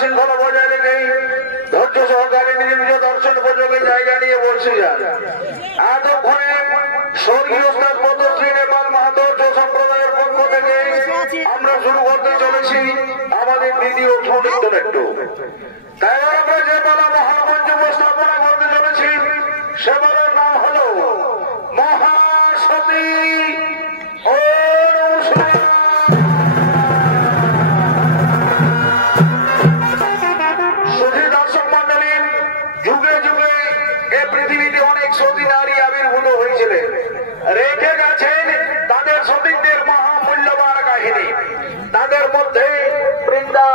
শৃঙ্খলা বজায় রেখে ধৈর্য সহকারে নিজ নিজ দর্শন উপযোগী জায়গা নিয়ে বসে যান। এতক্ষণে স্বর্গীয় ওস্তাদ পদ্মশ্রী নেপাল মাহাতো সম্প্রদায়ের পক্ষ থেকে আমরা শুরু করতে চলেছি আমাদের দ্বিতীয় নৃত্য নাট্য। তাই আমরা যে বেলা মহামঞ্চ উপস্থাপনা করতে চলেছি সে বেলার নাম হল মহাসতী সুধী দর্শক মন্ডলী, যুগে যুগে এ পৃথিবীতে অনেক সতী নারী আবির্ভূত হয়েছিলেন, রেখে গেছেন তাদের সতীত্বের মহামূল্যবান কাহিনী। তাদের মধ্যে বৃন্দা,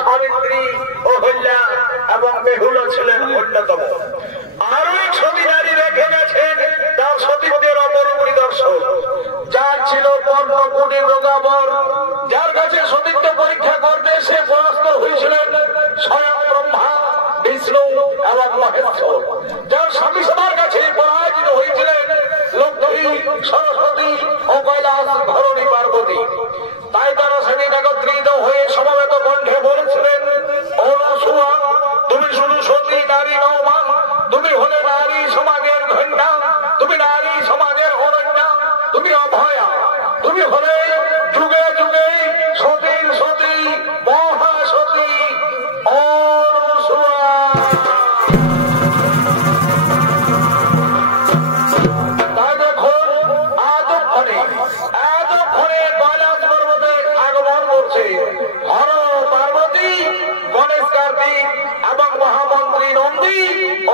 সাবিত্রী, অহল্যা এবং বেহুলা ছিলেন অন্যতম। আরো এক সতী নারী রেখে গেছেন তার সতীত্বের অপরূপ নিদর্শন, যার ছিল পর্ণকুটির রোগাবর, যার কাছে সতীত্ব পরীক্ষা করতে সে পরাস্ত হয়েছিলেন স্বয়ং ব্রহ্মা, বিষ্ণু এবং মহেশ্বর, যার স্বামী সবার কাছে পরাজিত হয়েছিলেন লক্ষ্মী, সরস্বতী ও কৈলাস ধরণী পার্বতী। তাই তারা সেদিন একত্রিত হয়ে সমবেত কণ্ঠে বলেছিলেন, অনুসুয়া, তুমি শুধু সতী নারী নও মা, তুমি হলে নারী সমাজের ঘণ্টা, তুমি নারী সমাজের অরণ্যা, তুমি অভয়া, তুমি হলে যুগে যুগে সতীর সতী, মহাসতী অনুসুয়া। তাই দেখুন এতক্ষণে কৈলাস পর্বতে আগমন করছে হর পার্বতী, গণেশ কার্তিক এবং মহামন্ত্রী নন্দী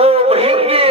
ও ভৃঙ্গি।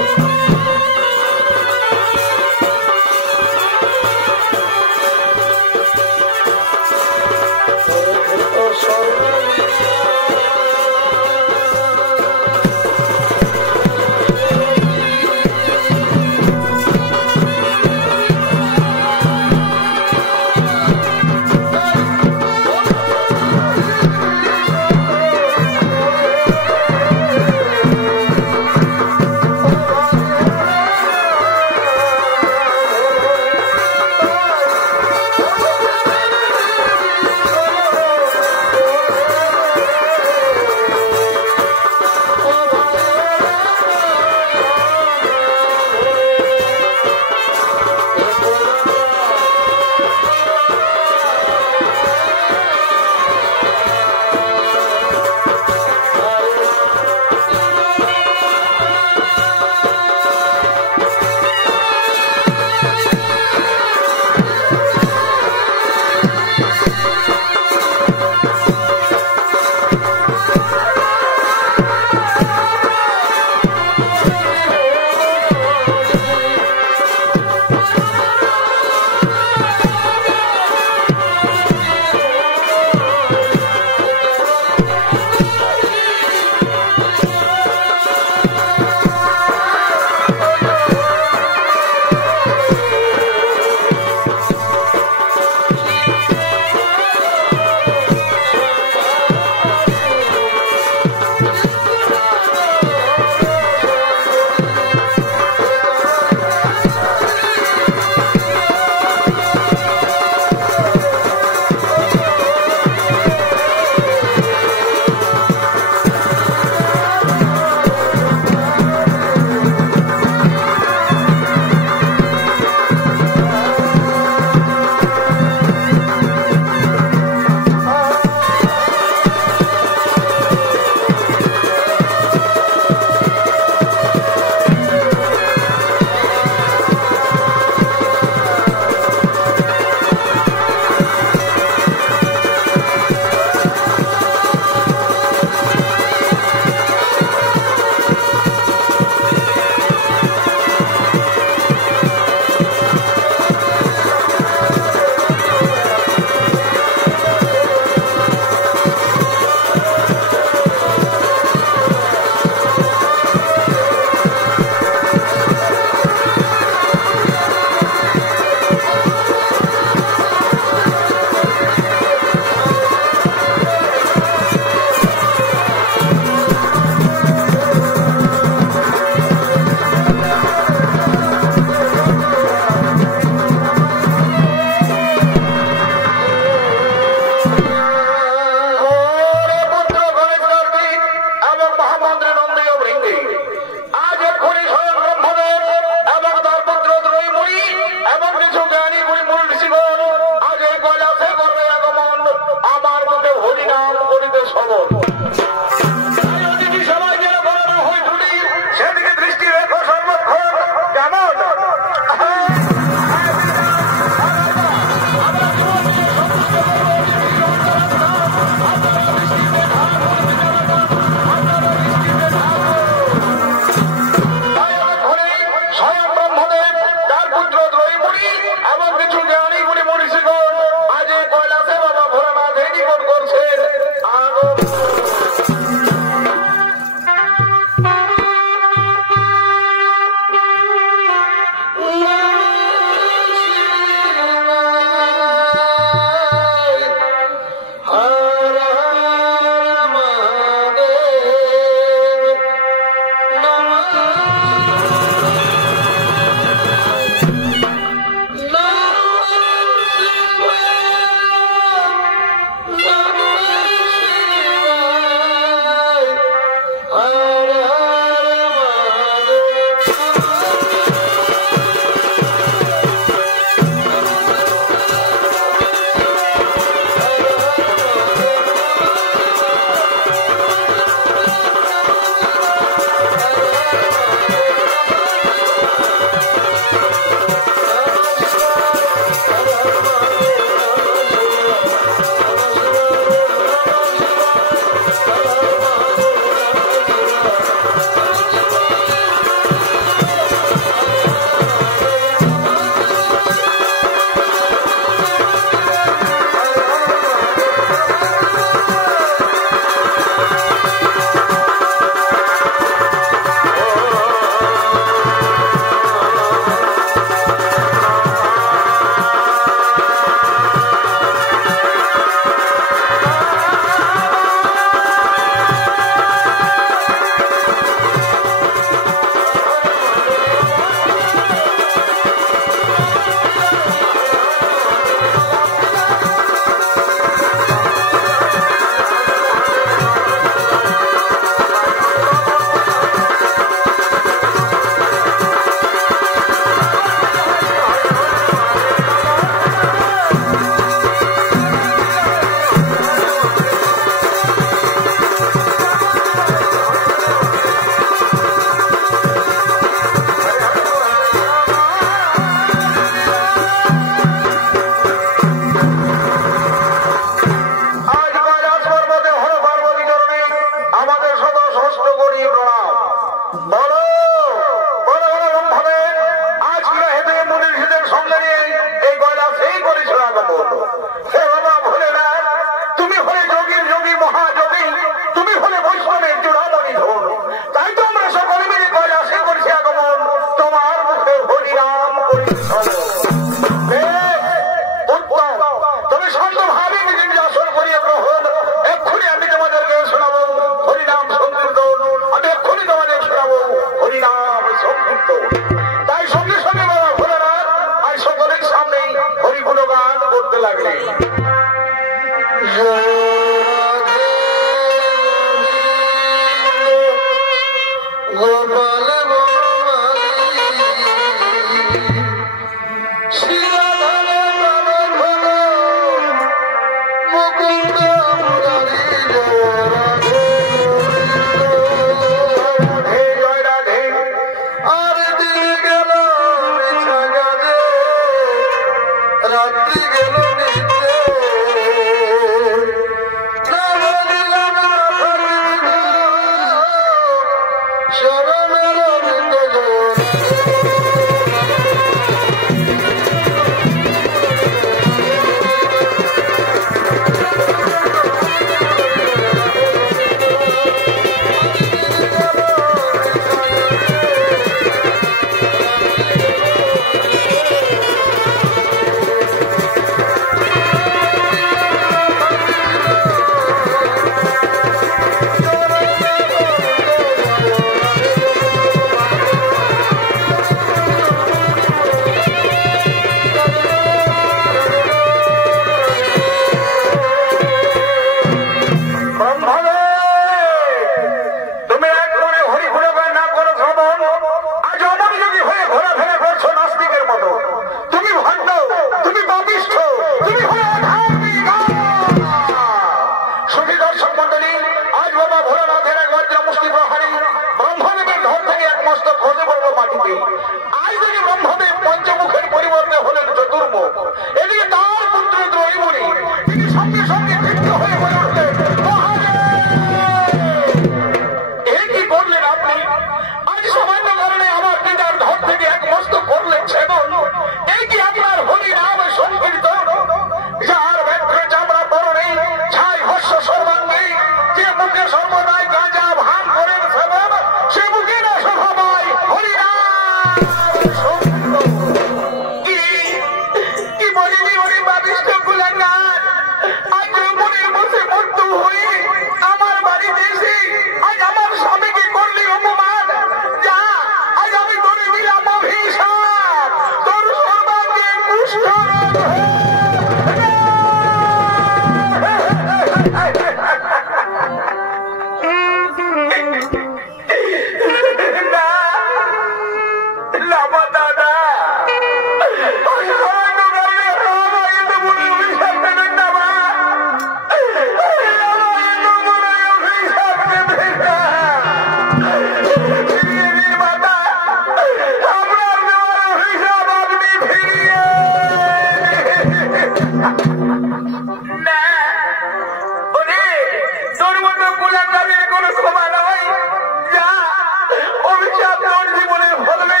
অভিশাপ তোর জীবনে বলবে,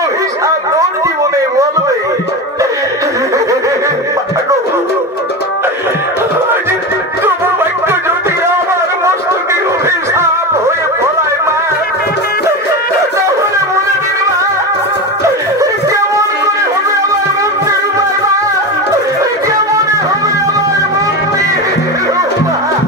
অভিশাপ তোর জীবনে বলবে। তোমার বাক্য যদি আমার মস্তকের অভিশাপ হয়ে ফলায় মা, তাহলে বলে দিন মা, কেমন করে হবে আমার মুক্তির উপায় মা, কেমন হবে আমার মুক্তির উপায়।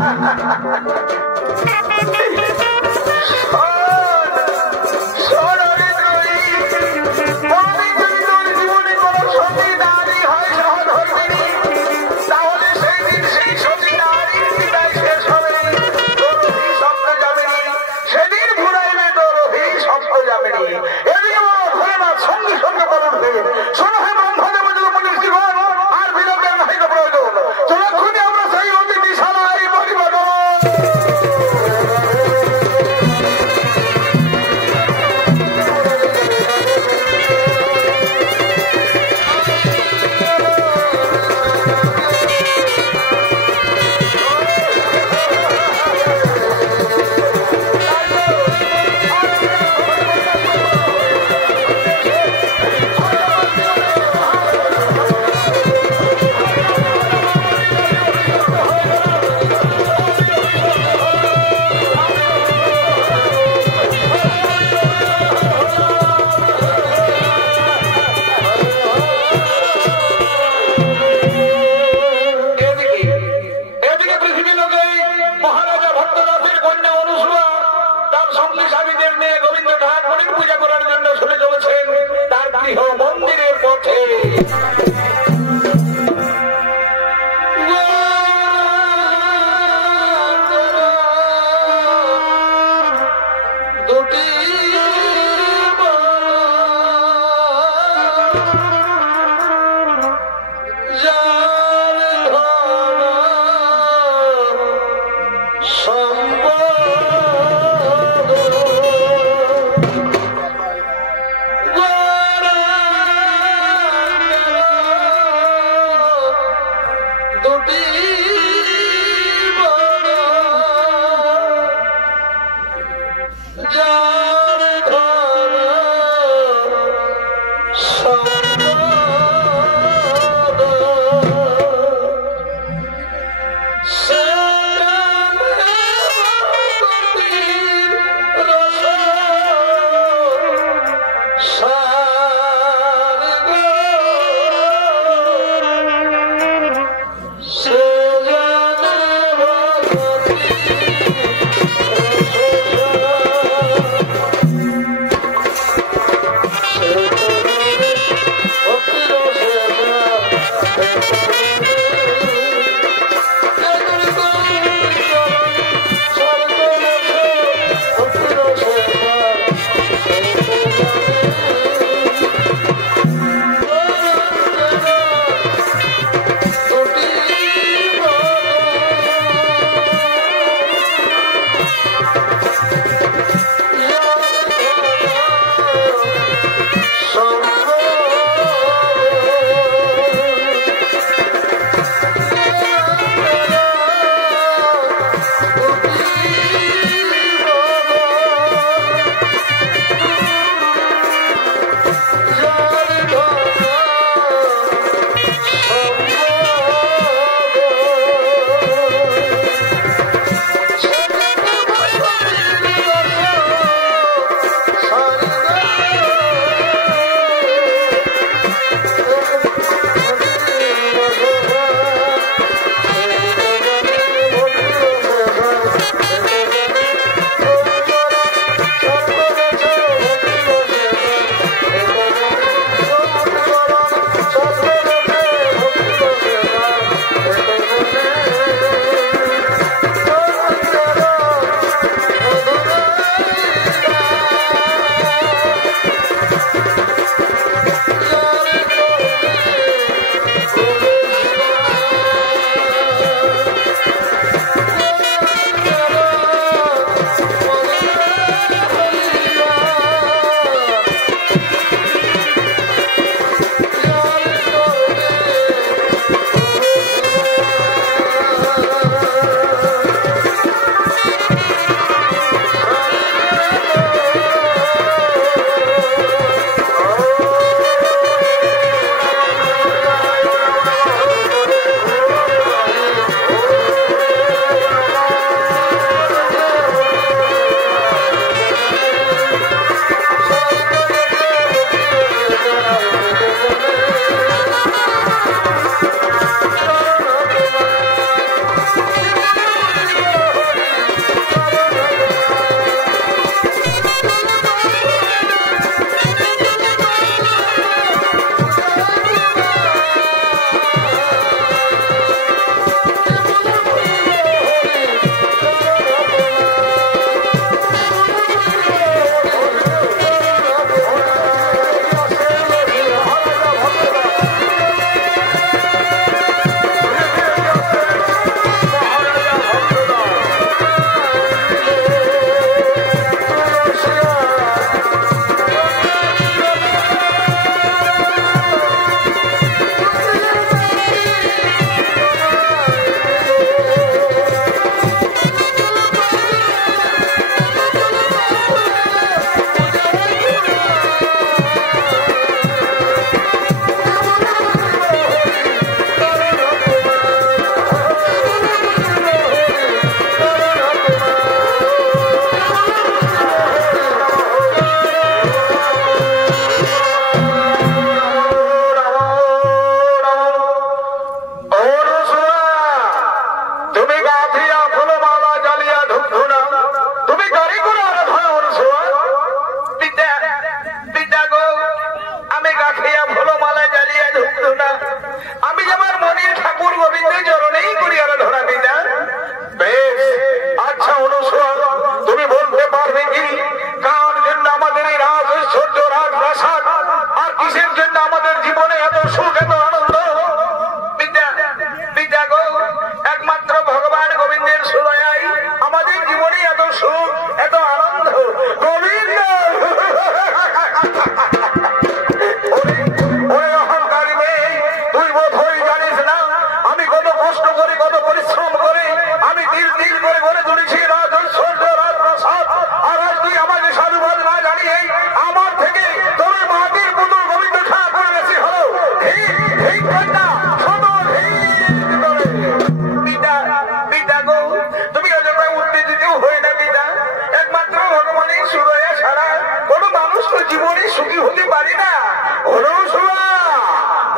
জীবনে সুখী হতে পারি না।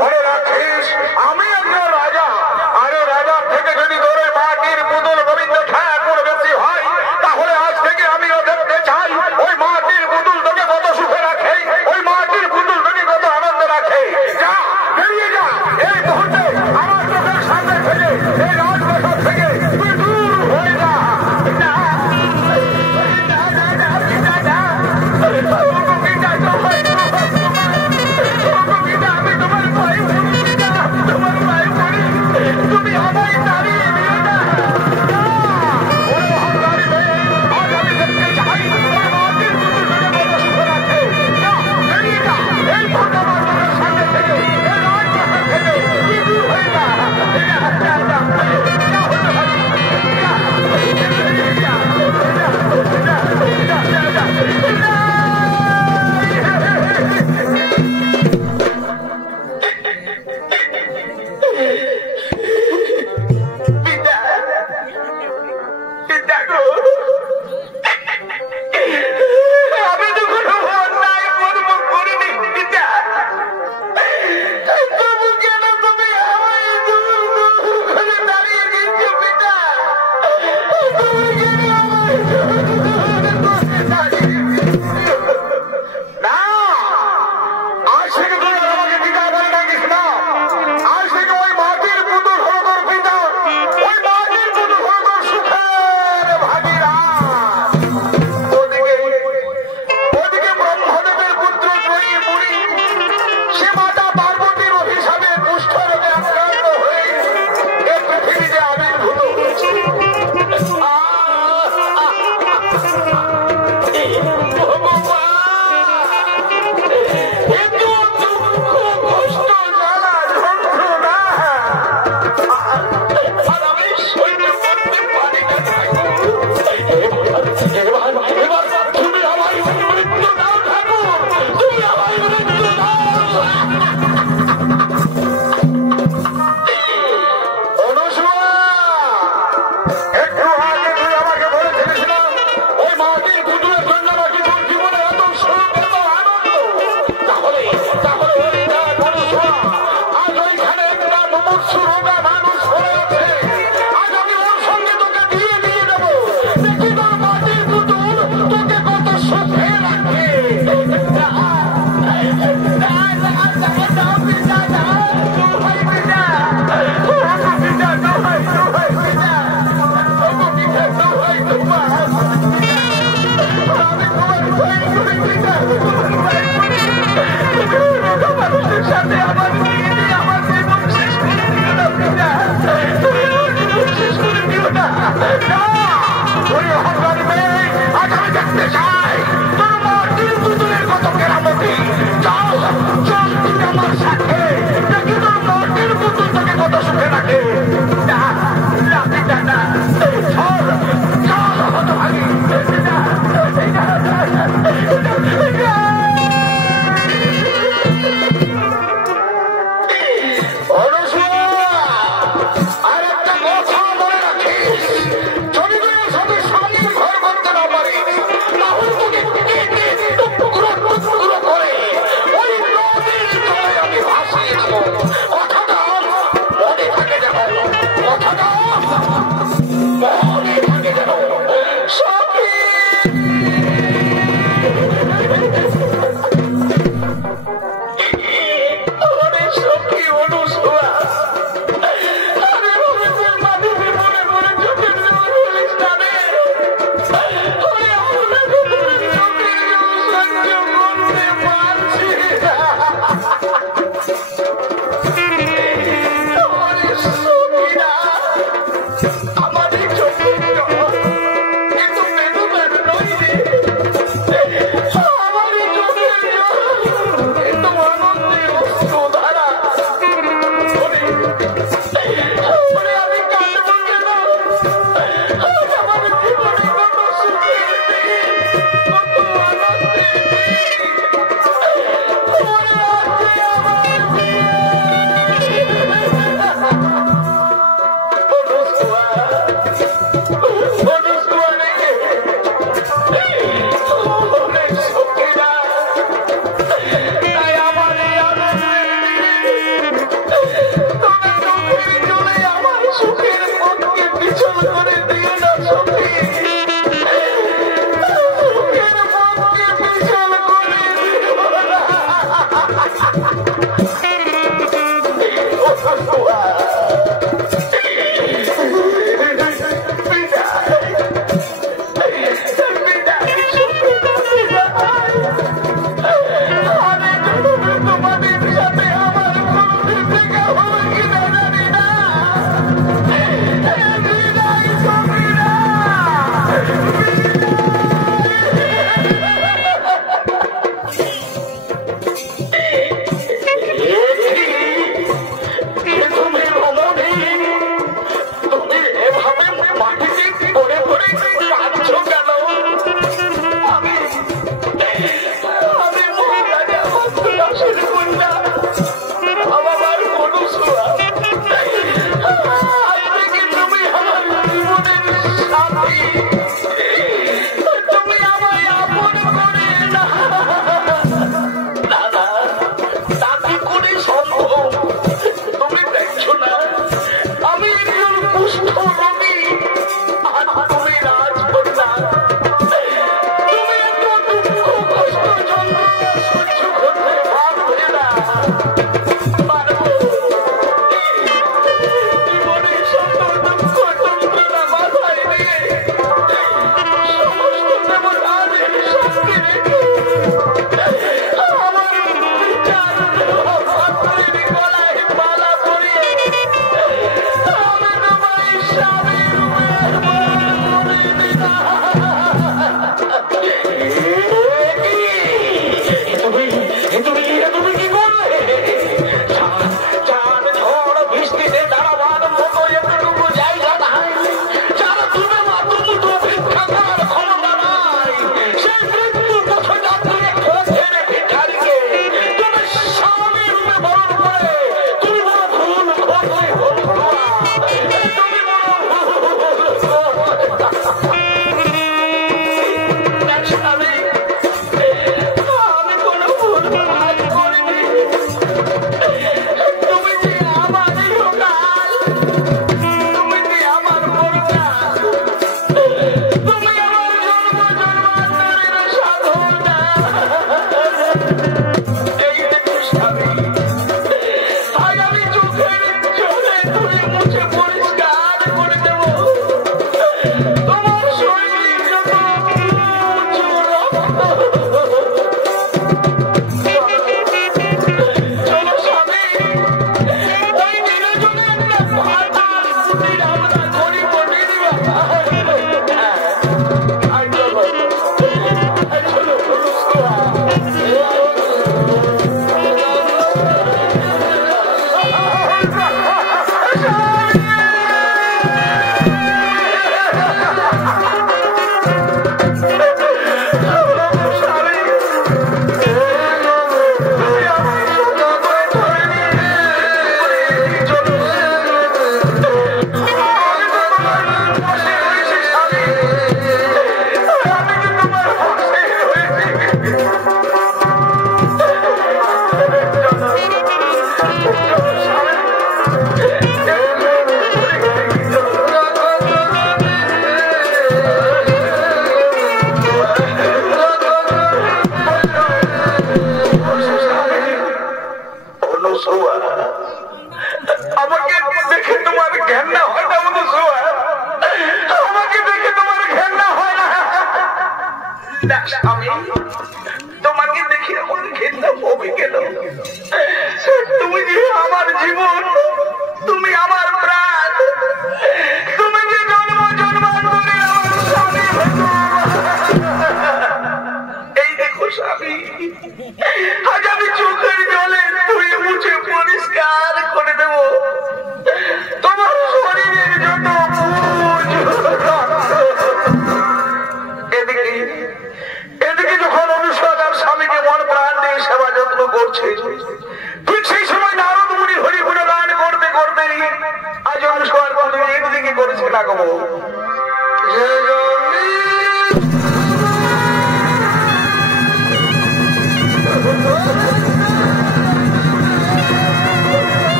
মনে রাখিস আমি একজন রাজা, আরে রাজার থেকে যদি তোরে মাটির পুতুল গোবিন্দ ঠাকুর বেশি হয়, তাহলে আজ থেকে আমিও দেখতে চাই ওই মাটির পুতুল তোকে কত সুখে রাখে, ওই মাটির পুতুল তোকে কত আনন্দ রাখে। যা বেরিয়ে যা এই মুহূর্তে আমার চোখের সামনে থেকে, এই রাজপ্রাসাদ থেকে তুই দূর হয়ে যা। একটু আগে তুই আমাকে বলেছিলিস না ওই মাটির পুতুলের জন্য নাকি তোর জীবন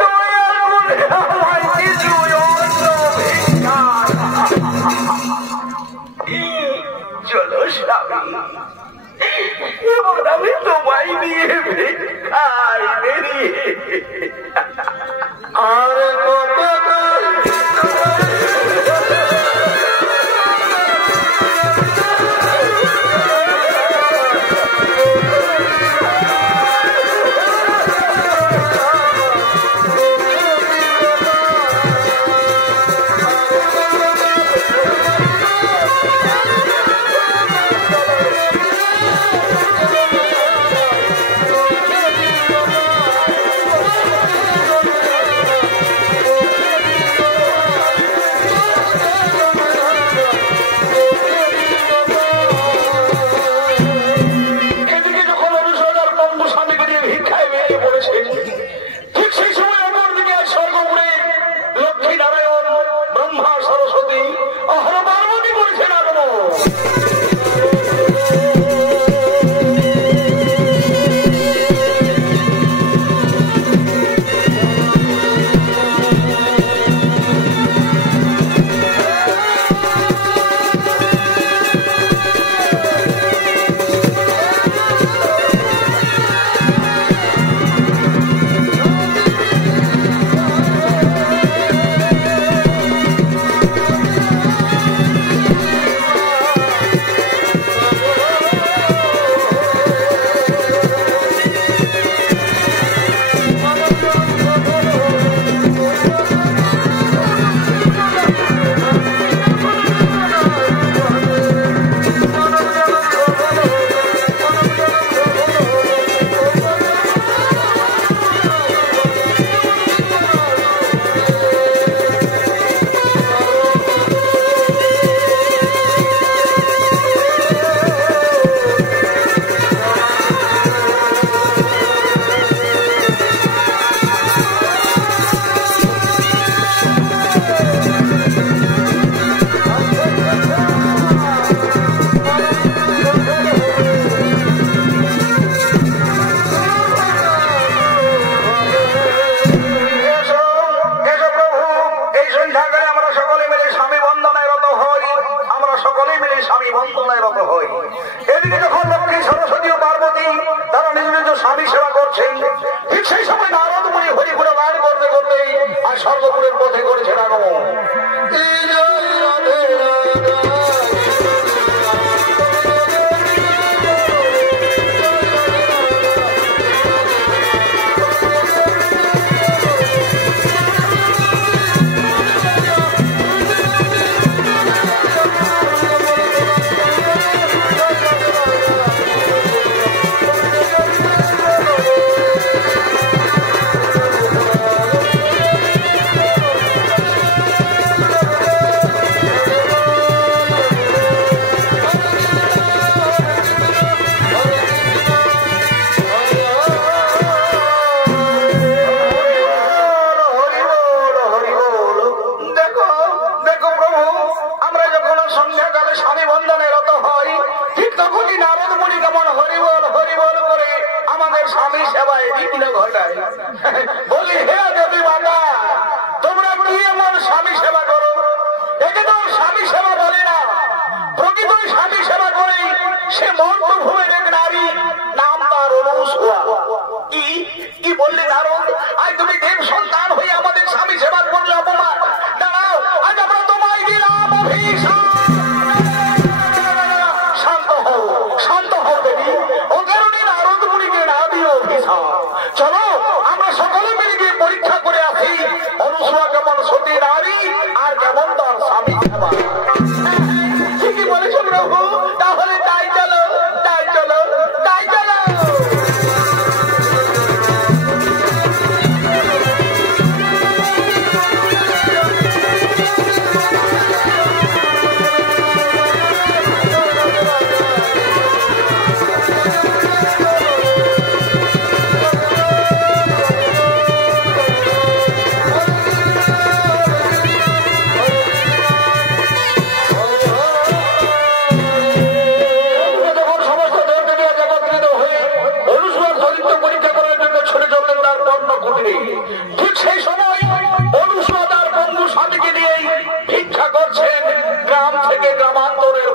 तो নিয়ে ভিক্ষায় বেরিয়ে আর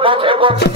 পথে পথে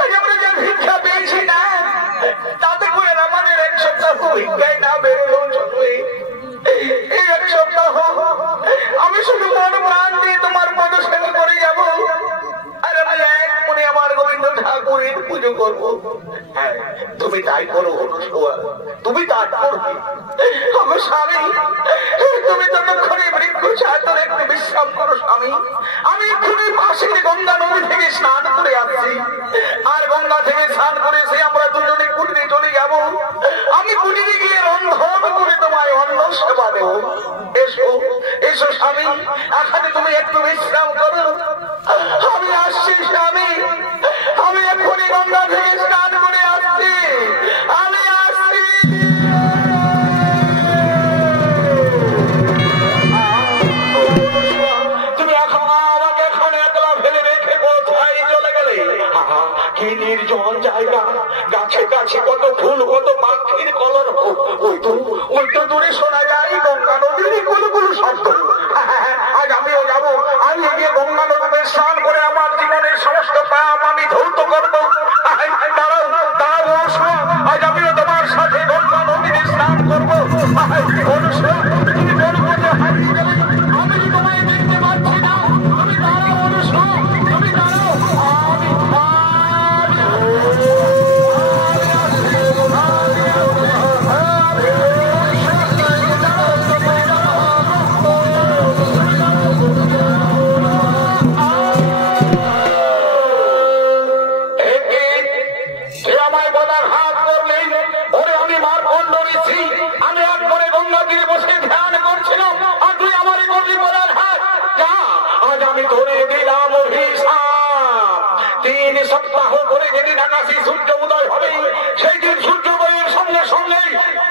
আজ আমরা যা ভিক্ষা পেয়েছি না, তাতে করে আমাদের এক সপ্তাহ ভিক্ষায় না বেরোলেও চলবে। এই এক সপ্তাহ আমি শুধু মন প্রাণ দিয়ে তোমার পদ সেবা করে যাব, আর আমি এক মনে আমার গোবিন্দ ঠাকুরের পুজো করবো। তুমি তাই করো অনুসোয়া, তুমি তাই করবে। আমার স্বামী, তুমি ততক্ষণে বৃক্ষ চাদর একটু বিশ্রাম করো স্বামী। আমি এক্ষুনি পাশের গঙ্গা নদী থেকে স্নান করে আসছি, আর গঙ্গা থেকে স্নান করে এসে আমরা দুজনে কুটিরে চলে যাব। আমি কুটিরে গিয়ে রন্ধন করে তোমায় অন্ন সেবা দেব। এসো এসো স্বামী, এখানে তুমি একটু বিশ্রাম করো। আমি আসছি স্বামী, আমি এক্ষুনি গঙ্গা থেকে স্নান করে আসছি, আমি আসছি। তুমি এখন আমাকে এখন একলা ফেলে রেখে কোথায় চলে গেলে? কি নির্জন জায়গা, গাছে গাছে কত ফুল, কত পাখির কলর। ওই তো দূরে শোনা যায় গঙ্গা নদীর কুলকুল শব্দ। আজ আমিও যাবো, আমি গিয়ে গঙ্গা নদীতে স্নান করে আমার জীবনের সমস্ত পাপ আমি ধৌত করবো। দাঁড়াও দাঁড়াও, আজ আমিও তোমার সাথে গঙ্গা নদীতে স্নান করবো। তুমি কোন পথে হারিয়ে গেলে, আমি তোমায় দেখতে পাচ্ছি না। তুমি দাঁড়াও অনুষ্ঠ, তুমি দাঁড়াও। সপ্তাহ করে যেদিন আকাশে সূর্য উদয় হবে, সেই দিন সূর্যোদয়ের সঙ্গে সঙ্গে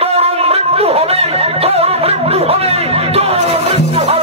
তোর মৃত্যু হবে, তোর মৃত্যু হবে, তোর মৃত্যু হবে।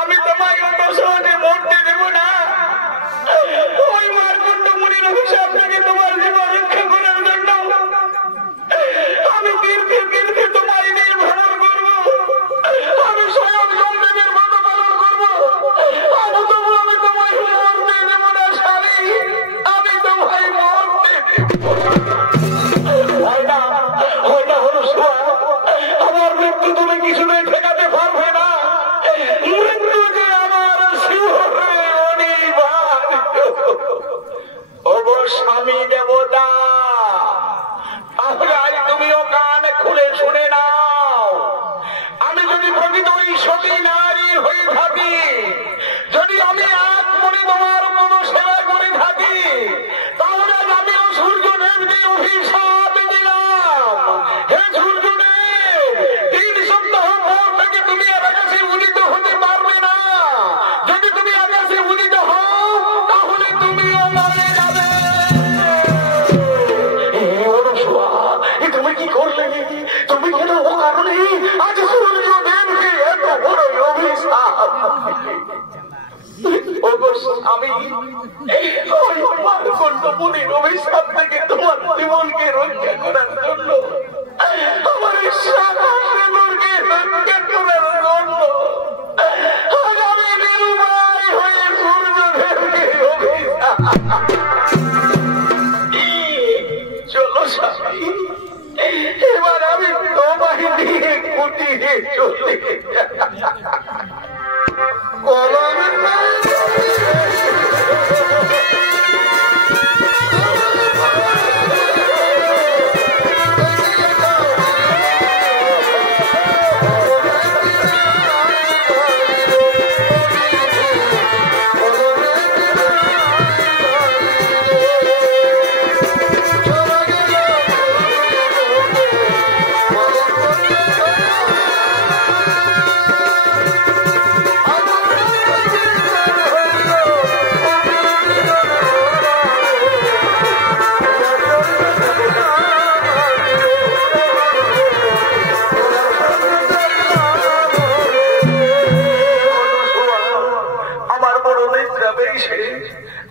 আমি তোমায় অন্য সহজে মরতে দেব না। ওই মারকুণ্ড মুনির অভিশাপ থেকে তোমার জীবন রক্ষা করার জন্য আমি তীর্থে তীর্থে তোমায় নির্ভর করবো। আমি স্বয়ং জমদেবের মতো পালন করবো। আমি তবু আমি তোমায় মরতে দেব না স্বামী, আমি তোমায় মরতে দেব না। হলো আমার মৃত্যু তুমি কিছুতেই ঠেকাতে পারবে না। মৃত্যু যে আমার শিহরে অনিবার্য। ওগো স্বামী দেবতা, আজ তুমিও কান খুলে শুনে নাও। আমি যদি প্রকৃত ওই সতী নারী হয়ে থাকি, যদি আমি এক মনে তোমার কোনো সেবা করে থাকি, তাহলে আমিও সূর্যদেবকে অভিশাপ দিলাম। হে সূর্যদেব, 3 সপ্তাহ পর থেকে তুমি আর আকাশে উদিত হতে পারবে না। যদি তুমি আকাশে উদিত হও, তাহলে তুমিও মরে যাবে। তুমি কি করলে? তুমি কেন ও কারণে আজ সূর্যদেবকে এত বড় অভিশাপ? আমি কণ্ঠপুরীর অভিশাপ থেকে তোমার জীবনকে রক্ষা করার জন্য আমার ঈশ্বরকে রক্ষা করার জন্য আমি নিরুপায় হয়ে সূর্যদেবকে চলো স্বামী, এবার আমি তোমায় দিয়ে কুটিয়ে চলে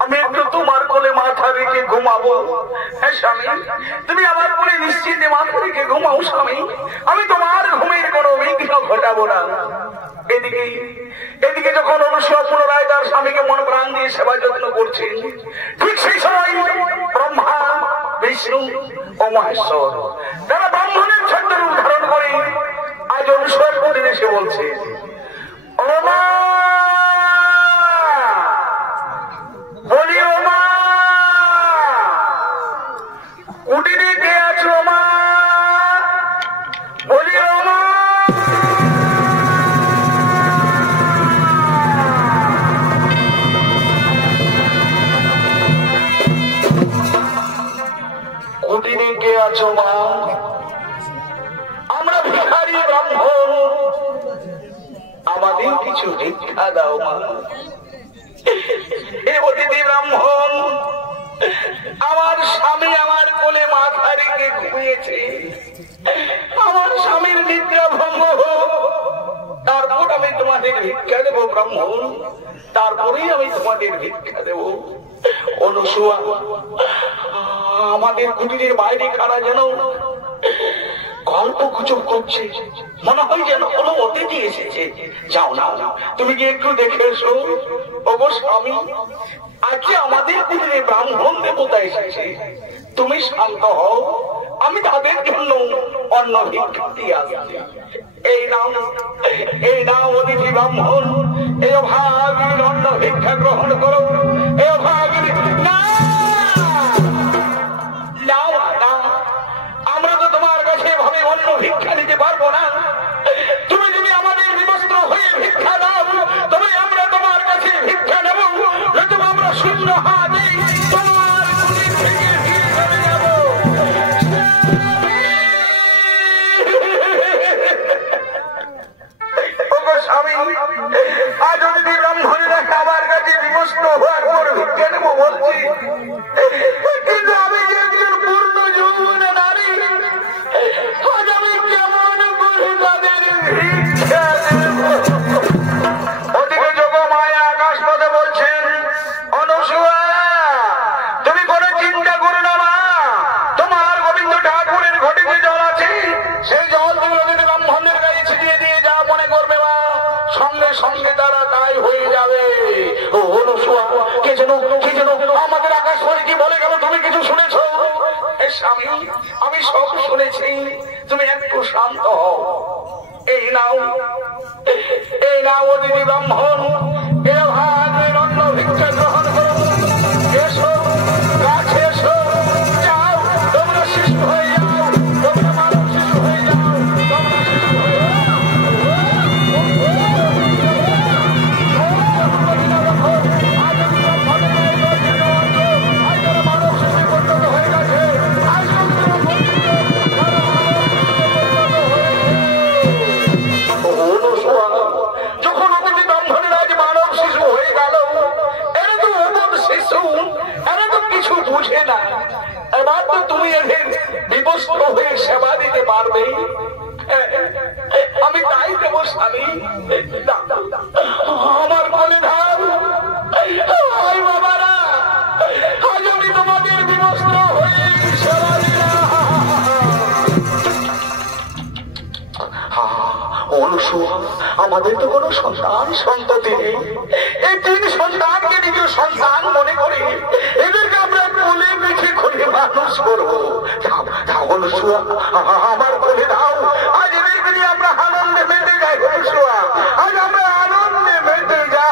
আমি একটু তোমার কোলে মাথা রেখে ঘুমাবো। হ্যাঁ স্বামী, তুমি আমার কোলে নিশ্চিন্তে মাথা রেখে ঘুমাও স্বামী, আমি তোমার ঘুমের কোনো বিঘ্ন ঘটাবো না। এদিকে যখন অনুসূয়া পুনরায় তার স্বামীকে মন প্রাণ দিয়ে সেবা যত্ন করছে, ঠিক সেই সময় ব্রহ্মা, বিষ্ণু ও মহেশ্বর তারা ব্রাহ্মণের ছত্ররূপ ধারণ করে আজ অনুসূয়ার কুটিরে এসে বলছে, ও মা, বলি ও মা, কুটিরে কে আছো মা, বলি ও মা। কুটিরে কে আছো মা, আমরা ভিখারি ব্রাহ্মণ, আমাদের কিছু ভিক্ষা দাও মা। হে অতিথি ব্রাহ্মণ, আমার স্বামী আমার কোলে মাথা রেখে ঘুমিয়েছে, আমার স্বামীর নিদ্রা ভঙ্গ হোক, তারপর আমি তোমাদের ভিক্ষা দেব ব্রাহ্মণ, তারপরেই আমি তোমাদের ভিক্ষা দেব। অনুসূয়া, আমাদের কুটিরের বাইরে কারা যেন গল্প গুজব করছে, মনে হয় যেন কোনো অতিথি এসেছে। যাও না, তুমি কি একটু দেখে এসো। ওগো স্বামী, আজকে আমাদের কুটিরে ব্রাহ্মণ দেবতা এসেছে, তুমি শান্ত হও, আমি তাদের জন্য অন্ন ভিক্ষা দিয়ে আসছি। এই নাও অতিথি ব্রাহ্মণ, এই অভাগীর অন্ন ভিক্ষা গ্রহণ করো। এই অভাগীর আমরা তো তোমার কাছে ভাবে অন্য ভিক্ষা নিতে পারবো না, তুমি যদি আমাদের বিবস্ত্র হয়ে ভিক্ষা দাও তবে আমরা তোমার কাছে ভিক্ষা নেব, নতুবা আমরা শূন্য হাতে তোমার কুটির থেকে ফিরে চলে যাব। ওগো স্বামী, আজ যদি ব্রাহ্মণেরা আমার কাছে বিবস্ত্র হওয়ার পর ভিক্ষা নেব বলছি, কিন্তু আমি যে একজন পূর্ণ যৌবনা নারী, আজ আমি কেমন করে তাদের ভিক্ষা দেব? ওদিকে যোগমায়া আকাশ পথে বলছেন, অনুসূয়া, তুমি কোনো চিন্তা করো না মা, তোমার গোবিন্দ ঠাকুরের ঘটে যে জল আছে সেই জল তুমি ওদের ব্রাহ্মণের গায়ে ছিটিয়ে দিয়ে যা মনে করবে মা, সঙ্গে সঙ্গে তারা তাই হয়ে যাবে। ও অনুসূয়া, কে যেন আমাদের আকাশ পথে কি বলে গেল, তুমি কিছু শুনেছ? স্বামী, আমি সব শুনেছি, তুমি একটু শান্ত হও। এই নাও অতিথি ব্রাহ্মণ, এ ভাগের অন্ন ভিক্ষা গ্রহণ করো। এসো কাছে এসো, যাও, তোমরা শিশু হয়ে যাও, তোমরা মানব শিশু হয়ে যাও, তোমরা শিশু হয়ে যাও। যখন অতিথি ব্রাহ্মণের আজ মানব শিশু হয়ে গেল, এরা তো অমন শিশু, এরা তো কিছু বুঝে না, এবার তো তুমি এদের বিবস্ত্র হয়ে সেবা দিতে পারবে। আমি তাই দেবো স্বামী, আমার কোলে ধার, আমাদের তো কোনো সন্তান সন্ততি নেই। এই 3 সন্তানকে নিজ সন্তান মনে করে এদেরকে আমরা কোলে পিঠে করে মানুষ করবো। আমার বলে দাও, আজ এদেরকে নিয়ে আমরা আনন্দে মেতে যাই। আজ আমরা আনন্দে মেতে যাই।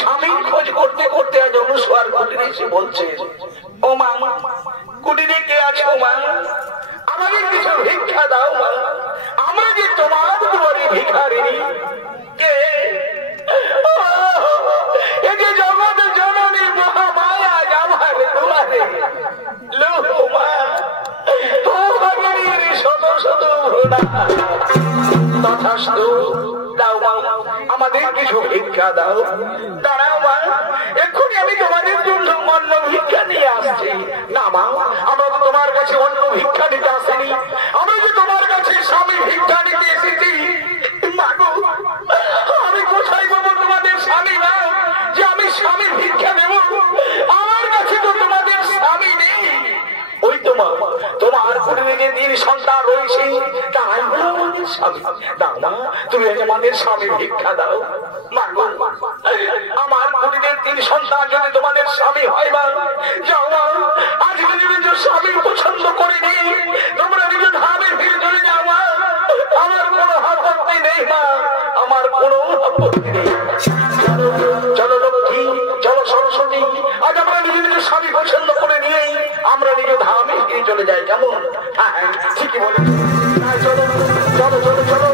স্বামীর খোঁজ করতে করতে আজ অনুসর কুটিরে এসে বলছে, ও মা, কুটিরে কে আছে? ও মা, আমাদের কিছু ভিক্ষা দাও মা, আমরা যে তোমার দুয়ারে ভিখারিনী। কে? এ যে জগৎ জননী মহামায়া আমার দুয়ারে লো মা, তোমাদের শত শত তথাস্তু। দাও মা, আমাদের কিছু ভিক্ষা দাও। দাঁড়াও মা, এক্ষুনি আমি তোমাদের জন্য অন্ন ভিক্ষা নিয়ে আসছি। না মা, আমরা তো তোমার কাছে অন্ন ভিক্ষা নিতে আসিনি, আমরা যে তোমার কাছে স্বামী ভিক্ষা নিতে এসেছি। আমি কোথায় পাবো তোমাদের স্বামী না, যে আমি স্বামী ভিক্ষা নেব? আমার কাছে তো তোমাদের স্বামী নেই। ওই তোমার কুটিরে 3 সন্তান রয়েছে, তাই হলো আমাদের স্বামী। দাও মা, তুমি আমাদের স্বামী ভিক্ষা দাও। আমার কুটিরে 3 সন্তান যদি তোমাদের স্বামী হয় মা, যাও মা, আজ যদি নিজ স্বামী পছন্দ করে নি, তোমরা নিজ ধামে ফিরে চলে যাও মা। আমার কোনো আপত্তি নেই মা, আমার কোনো আপত্তি নেই। চলো লক্ষ্মী, চলো সরস্বতী, আজ আমরা নিজ নিজ স্বামী পছন্দ করে নিয়ে আমরা নিজ ধামে ফিরে চলে যাই। কেমন? হ্যাঁ, ঠিকই বলে। চলো চলো চলো চলো।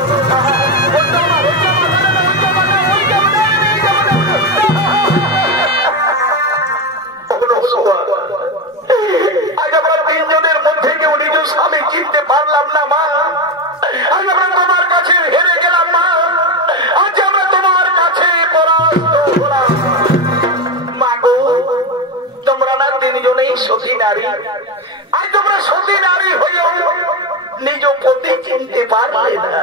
আজ আমরা 3 জনের মধ্যে কেউ নিজ স্বামী চিনতে পারলাম না মা। আজ আমরা তোমার কাছে হেরে গেলাম মা। আজ আমরা তোমার কাছে পরাস্ত হলাম মা গো। তোমরা না 3 জনেই সতী নারী। আজ তোমরা সতী নারী হইও নিজ পতি চিনতে পারলে না।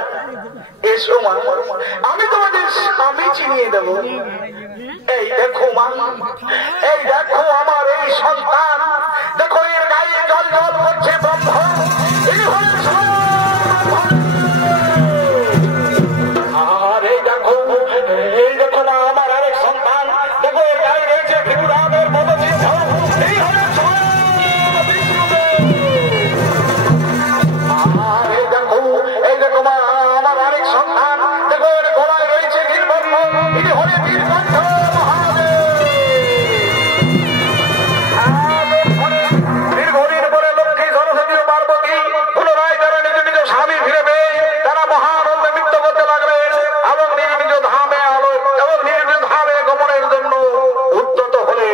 এসো মা, আমি তোমাদের স্বামী চিনিয়ে দেব। এই দেখো মা, এই দেখো আমার এই সন্তান, দেখো এর গায়ে জল জল করছে ব্রহ্ম। আর এই দেখো না আমার আরেক সন্তান, দেখো এর গায়ে রয়েছে ত্রিপুরাদের পদচিহ্ন। এই হলো এই দেখো মা আমার আরেক সন্তান, দেখো এর গলায় রয়েছে নীলবর্ণ। এটি হলে নীলকণ্ঠ দীর্ঘদিন পরে লক্ষ্মী সরস্বতী ও পার্বতী পুনরায় যারা নিজ নিজ স্বামী ফিরে পেয়ে তারা মহানন্দে নৃত্য করতে লাগলেন এবং নিজ নিজ ধামে এবং নিজ নিজ ধামে গমনের জন্য উদ্যত হলেন।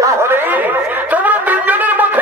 তাহলে তোমরা 3 জনের মধ্যে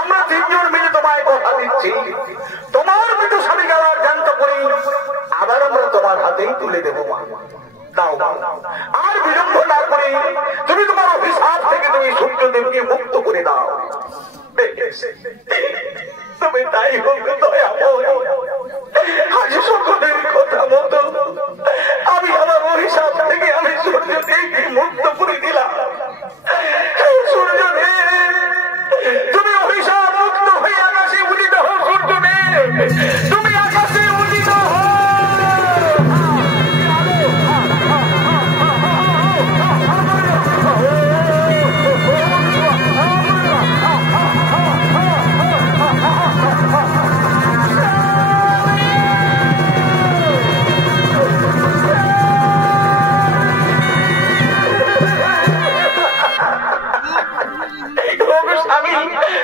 আমরা তিনজন মিলে তোমায় কথা দিচ্ছি, তোমার মৃত স্বামী গেলার জ্যান্ত করে আবার আমরা তোমার হাতেই তুলে দেবো মা। দাও আর বিলম্ব না করে তুমি তোমার অভিশাপ থেকে তুমি সূর্যদেবকে মুক্ত করে দাও। তুমি তাই হোক দয়াময়, আজ সকলের কথা মতো আমি আমার অভিশাপ থেকে আমি সূর্যদেবকে মুক্ত করে দিলাম। সূর্যদেব তুমি অভিশাপ মুক্ত হয়ে আকাশে উদিত হও। সূর্যদেব তুমি আকাশে উদিত হও।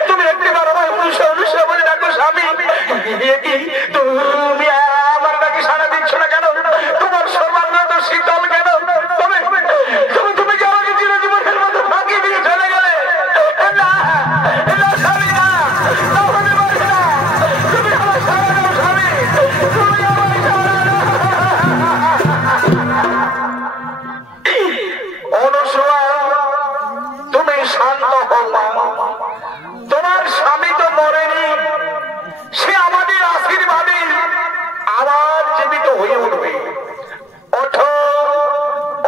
তুমি একটিবার আমার অনুসরণ বলে ডাকো স্বামী। তুমি আমার ডাকে সাড়া দিচ্ছ না কেন? তোমার সর্বাঙ্গ তো শীতল কেন? তুমি কি আমাকে চিরজীবনের মতো ফাঁকি দিয়ে চলে গেলে? না স্বামী, না, তুমি আমার সারা দাও স্বামী, তুমি আমার সারা দাও। অনুসরা তুমি শান্ত হও মা। তোমার স্বামী তো মরেনি, সে আমাদের আশীর্বাদে আবার জীবিত হয়ে উঠবে। ওঠো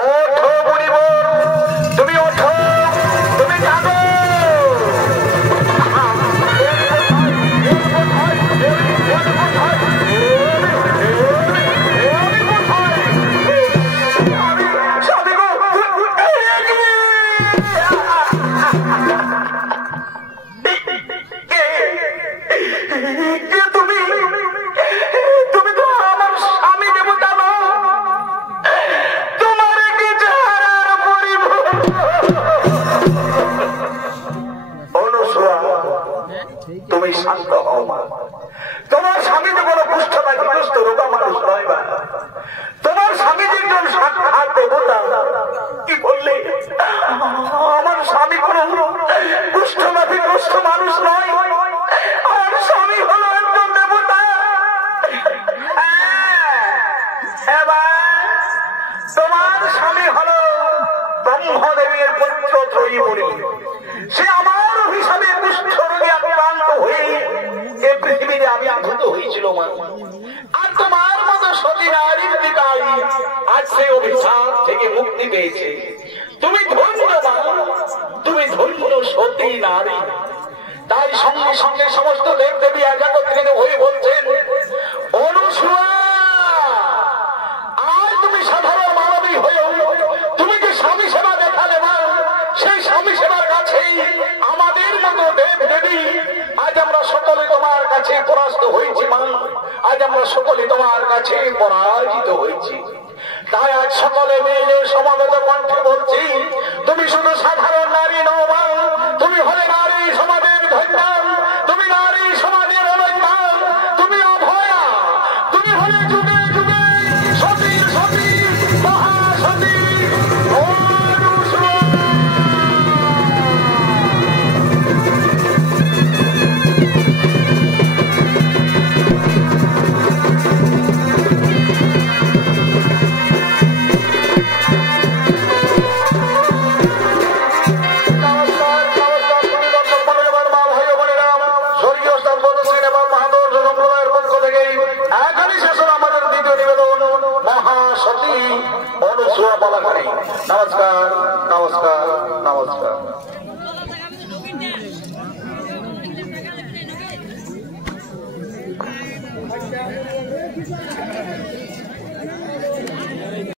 ওঠো বুড়িবর, তুমি ওঠো, তুমি জাগো। তুমি তো আমার স্বামী দেবতা নও, তোমার কি চেহারার অনুসরা তুমি শান্ত হও মা। তোমার স্বামী যে কোনো কুষ্ঠ না গ্রস্ত রোগা মানুষ নয় মা। তোমার স্বামী যে একজন সাক্ষাৎ দেবতা। কি বললে? আমার স্বামী কোন কুষ্ঠ নাভিগ্রস্ত মানুষ নয়, আমার স্বামী হলো একজন দেবতা। তোমার স্বামী হলো ব্রহ্মদেবের পুত্র ত্রয়ীমণি। সে আমার অভিশাপে কুষ্ঠ রোগে আক্রান্ত হয়ে এ পৃথিবীতে আমি আঘাত হয়েছিল মা। আর তোমার মতো সতী নারীর পিতাই আজ সে অভিশাপ থেকে মুক্তি পেয়েছে। তুমি ধন্য মা, তুমি ধন্য সতী নারী। তাই সঙ্গে সঙ্গে সমস্ত দেব দেবী একত্রিত হয়ে বলছেন, অনুসরা আর তুমি সাধারণ মানবী হয়েও তুমি যে স্বামী সেবা দেখালে মা, সেই স্বামী সেবার কাছেই আমাদের মতো দেব দেবী আজ আমরা সকলে তোমার কাছে পরাস্ত হয়েছি মা। আজ আমরা সকলে তোমার কাছে পরাজিত হয়েছি। তাই আজ সকলে মিলে সমাবেত কণ্ঠে বলছি, তুমি শুধু সাধারণ নারী নও মা, তুমি হলে নারী সমাজের ধন্যা, তুমি নারী সমাজের অনন্যা, তুমি অভয়া, তুমি হলে যুগে যুগে সতীর সতী মহাসতী অনুসরা। নমস্কার নমস্কার।